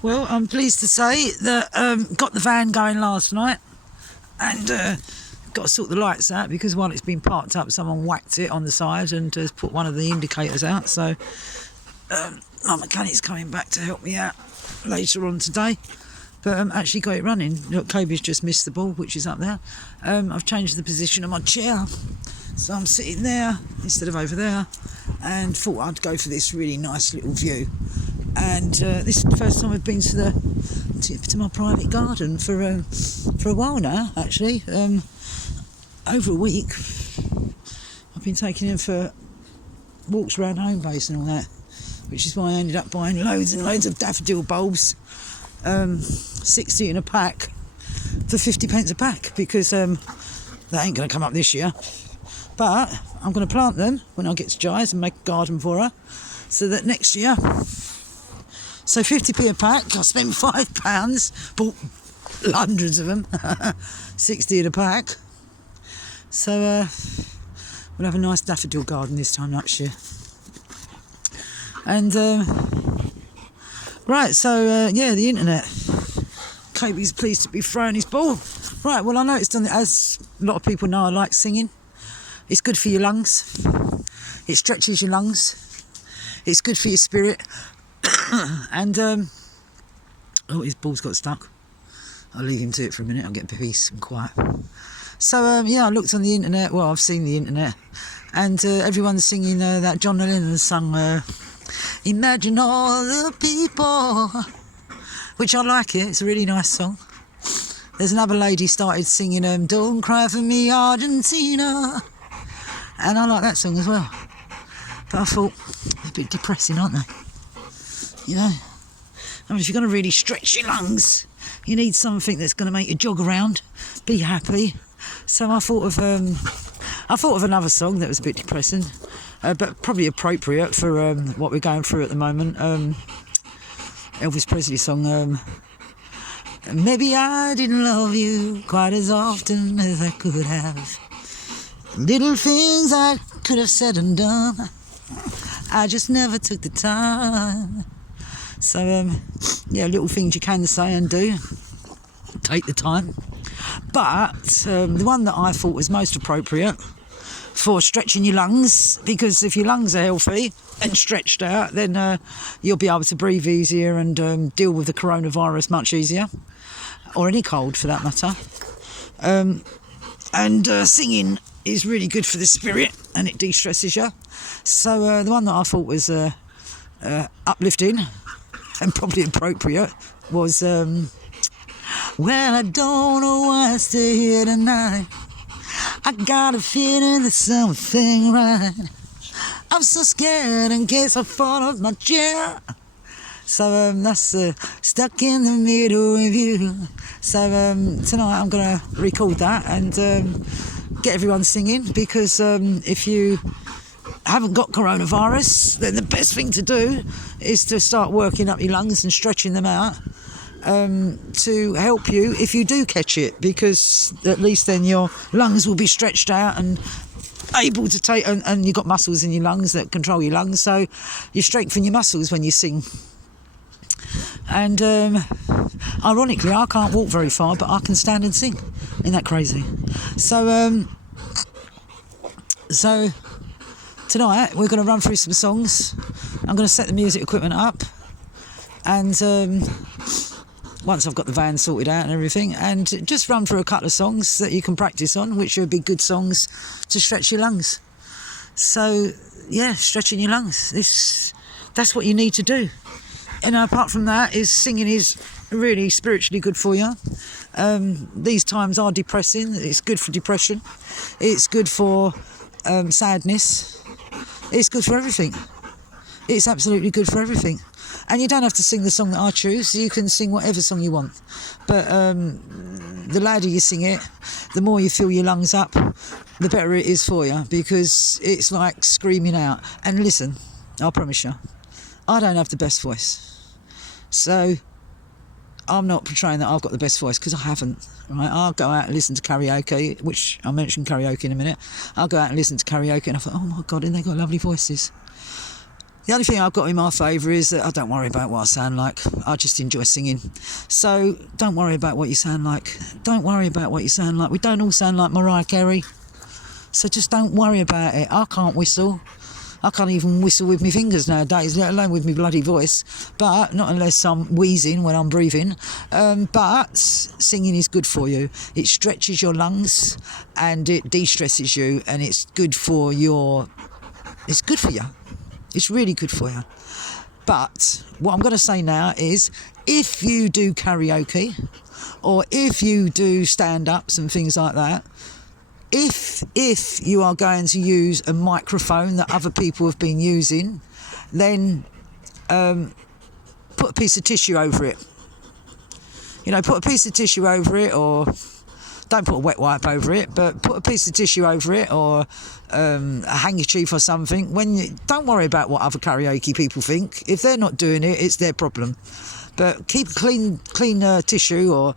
Well, I'm pleased to say that got the van going last night and got to sort the lights out because while it's been parked up, someone whacked it on the side and has put one of the indicators out. So my mechanic's coming back to help me out later on today. But actually got it running. Look, Kobe's just missed the ball, which is up there. I've changed the position of my chair. So I'm sitting there instead of over there and thought I'd go for this really nice little view. And this is the first time I've been to my private garden for a while now, actually. Over a week. I've been taking him for walks around home base and all that, which is why I ended up buying loads and loads of daffodil bulbs, 60 in a pack for 50 pence a pack, because they ain't going to come up this year. But I'm going to plant them when I get to Jai's and make a garden for her, so that next year. So 50p a pack, I spent £5, bought hundreds of them, 60 in a pack. So we'll have a nice daffodil garden this time next year. And right, so yeah, the internet. Kobe's pleased to be throwing his ball. Right, well, I noticed, as a lot of people know, I like singing. It's good for your lungs. It stretches your lungs. It's good for your spirit. And oh, his ball's got stuck. I'll leave him to it for a minute. I'll get peace and quiet. So yeah, I looked on the internet. Well, I've seen the internet, and everyone's singing that John Lennon song, "Imagine All the People," which I like. It's a really nice song. There's another lady started singing "Don't Cry for Me, Argentina," and I like that song as well. But I thought they're a bit depressing, aren't they? You know, I mean, if you're going to really stretch your lungs, you need something that's going to make you jog around, be happy. So I thought of another song that was a bit depressing, but probably appropriate for what we're going through at the moment. Elvis Presley song. Maybe I didn't love you quite as often as I could have. Little things I could have said and done, I just never took the time. So, yeah, little things you can say and do. Take the time. But the one that I thought was most appropriate for stretching your lungs, because if your lungs are healthy and stretched out, then you'll be able to breathe easier and deal with the coronavirus much easier, or any cold for that matter. And singing is really good for the spirit and it de-stresses you. So the one that I thought was uplifting and probably appropriate was well, I don't know why I stay here tonight. I got a feeling there's something right. I'm so scared in case I fall off my chair. So that's Stuck in the Middle with You. So tonight I'm going to record that and get everyone singing, because if you haven't got coronavirus, then the best thing to do is to start working up your lungs and stretching them out to help you if you do catch it, because at least then your lungs will be stretched out and able to take, and you've got muscles in your lungs that control your lungs, so you strengthen your muscles when you sing. And ironically, I can't walk very far, but I can stand and sing. Isn't that crazy? So tonight we're going to run through some songs. I'm going to set the music equipment up, and once I've got the van sorted out and everything, and just run through a couple of songs that you can practice on, which would be good songs to stretch your lungs. So yeah, stretching your lungs, that's what you need to do. And apart from that, singing is really spiritually good for you. These times are depressing. It's good for depression. It's good for sadness. It's good for everything. It's absolutely good for everything. And you don't have to sing the song that I choose. You can sing whatever song you want. But the louder you sing it, the more you fill your lungs up, the better it is for you, because it's like screaming out. And listen, I promise you, I don't have the best voice. So I'm not portraying that I've got the best voice, because I haven't. Right? I'll go out and listen to karaoke, which I'll mention karaoke in a minute. I'll go out and listen to karaoke and I thought, oh my God, and they got lovely voices. The only thing I've got in my favour is that I don't worry about what I sound like. I just enjoy singing. So don't worry about what you sound like. Don't worry about what you sound like. We don't all sound like Mariah Carey. So just don't worry about it. I can't whistle. I can't even whistle with my fingers nowadays, let alone with my bloody voice. But not unless I'm wheezing when I'm breathing. But singing is good for you. It stretches your lungs and it de-stresses you, and it's good for your... It's good for you. It's really good for you. But what I'm going to say now is, if you do karaoke or if you do stand-ups and things like that, if you are going to use a microphone that other people have been using, then put a piece of tissue over it. You know, put a piece of tissue over it, or don't put a wet wipe over it, but put a piece of tissue over it, or a handkerchief or something. Don't worry about what other karaoke people think. If they're not doing it, it's their problem. But keep a clean tissue, or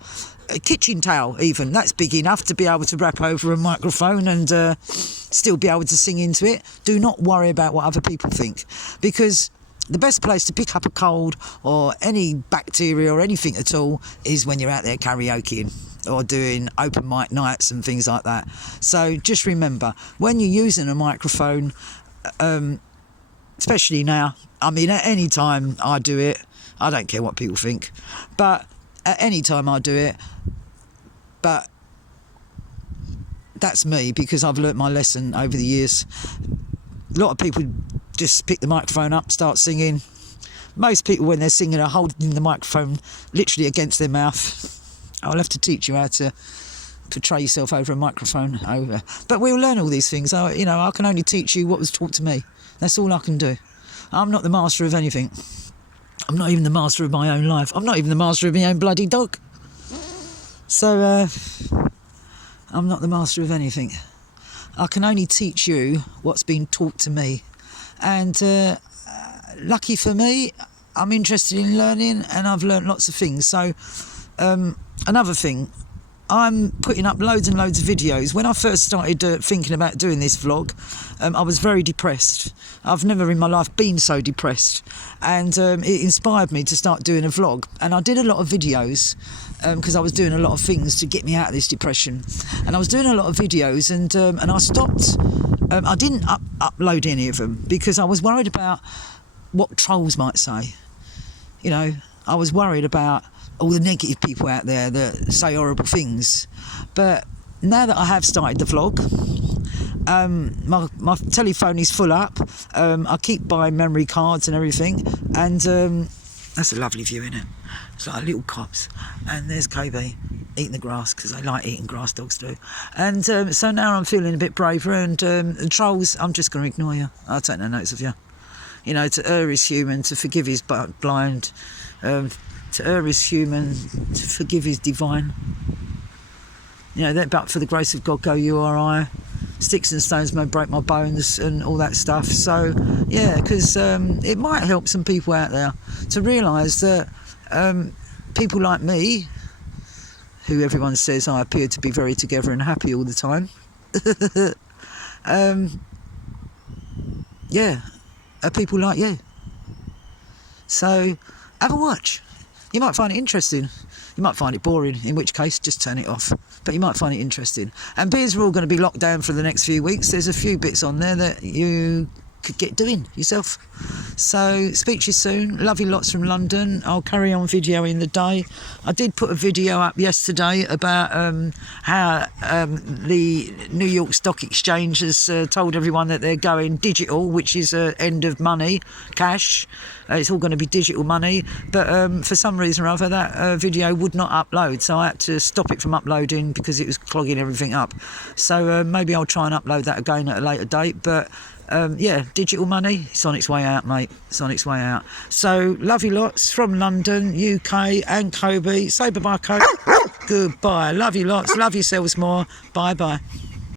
a kitchen towel even. That's big enough to be able to wrap over a microphone and still be able to sing into it. Do not worry about what other people think, because the best place to pick up a cold or any bacteria or anything at all is when you're out there karaokeing or doing open mic nights and things like that. So just remember, when you're using a microphone, especially now, I mean, at any time I do it, I don't care what people think, but at any time I do it, but that's me, because I've learnt my lesson over the years. A lot of people just pick the microphone up, start singing. Most people, when they're singing, are holding the microphone literally against their mouth. I'll have to teach you how to portray yourself over a microphone. But we'll learn all these things. I can only teach you what was taught to me. That's all I can do. I'm not the master of anything. I'm not even the master of my own life. I'm not even the master of my own bloody dog. So, I'm not the master of anything. I can only teach you what's been taught to me. And lucky for me, I'm interested in learning, and I've learnt lots of things. So, another thing, I'm putting up loads and loads of videos. When I first started thinking about doing this vlog, I was very depressed. I've never in my life been so depressed, and it inspired me to start doing a vlog. And I did a lot of videos because I was doing a lot of things to get me out of this depression. And I was doing a lot of videos, and I stopped. I didn't upload any of them because I was worried about what trolls might say. You know, I was worried about all the negative people out there that say horrible things. But now that I have started the vlog, my telephone is full up. I keep buying memory cards and everything, and that's a lovely view, isn't it? It's like a little copse, and there's KB eating the grass, because I like eating grass, dogs do. And so now I'm feeling a bit braver, and the trolls, I'm just going to ignore you. I'll take no notice of you. You know, to err is human, to forgive is blind. To err is human, to forgive is divine. You know, that but for the grace of God go you or I. Sticks and stones may break my bones and all that stuff. So, yeah, because it might help some people out there to realise that people like me, who everyone says I appear to be very together and happy all the time, yeah, are people like you. So, have a watch. You might find it interesting. You might find it boring, in which case just turn it off. But you might find it interesting. And beers are all going to be locked down for the next few weeks. There's a few bits on there that you could get doing yourself. So speak to you soon. Love you lots from London. I'll carry on videoing the day. I did put a video up yesterday about how the New York Stock Exchange has told everyone that they're going digital, which is end of money, cash. It's all going to be digital money, but for some reason or other that video would not upload, so I had to stop it from uploading because it was clogging everything up. So maybe I'll try and upload that again at a later date, but yeah, digital money, it's on its way out, mate. It's on its way out. So love you lots from London, UK and Kobe. Say bye-bye, Kobe. Goodbye. Love you lots. Love yourselves more. Bye-bye.